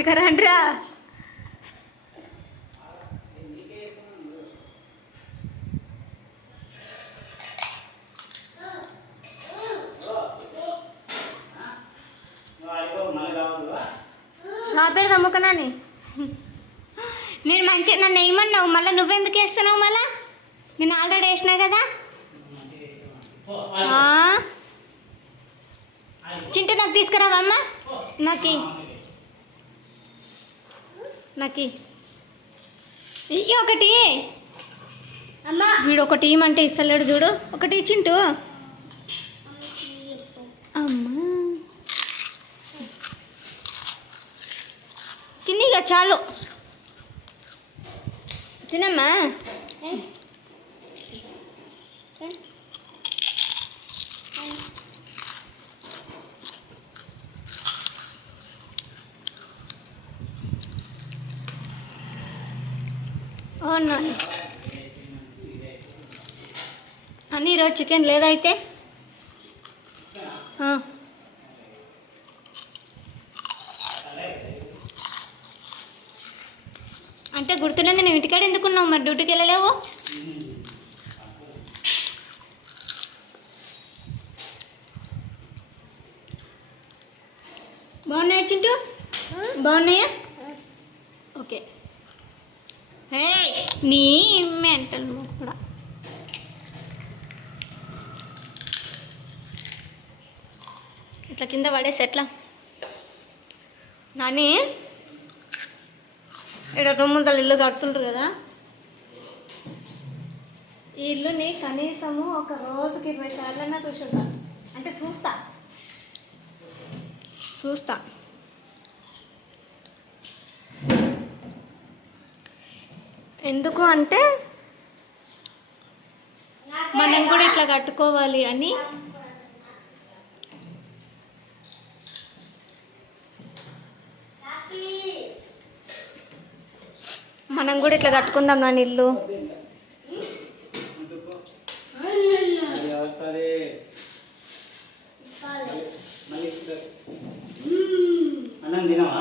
ఇక రండిరా. నా పేరు దమ్ముకనాని. నేను మంచిగా నన్ను వేయమన్నావు, మళ్ళీ నువ్వెందుకు వేస్తున్నావు? మళ్ళా నేను ఆల్రెడీ వేసినా కదా. చింటూ నాకు తీసుకురావమ్మా. నాకు ఇయ్యి ఒకటి. అమ్మా వీడు ఒకటి ఇమ్మంటే ఇస్తలేడు చూడు. ఒకటి చింటూ. అమ్మా తినిగా చాలు, తినమ్మా. అవునా అని ఈరోజు చికెన్ లేదైతే అంటే గుర్తులేదు. నేను ఇంటికాడ ఎందుకున్నావు మరి? డ్యూటీకి వెళ్ళలేవు? బాగున్నాయా చింటూ? బాగున్నాయా? ఓకే. హే నీ మెంటల్ కూడా. ఇట్లా కింద పడేసి ఎట్లా నాని? ఇక్కడ రొమ్మంతలు ఇల్లు కడుతుంటారు కదా, ఈ ఇల్లుని కనీసము ఒక రోజుకి 20 సార్లైనా చూసుంటా. అంటే చూస్తా. ఎందుకు అంటే మనం కూడా ఇట్లా కట్టుకోవాలి అని. మనం కూడా ఇట్లా కట్టుకుందాం నా ఇల్లు. అన్నం తినవా?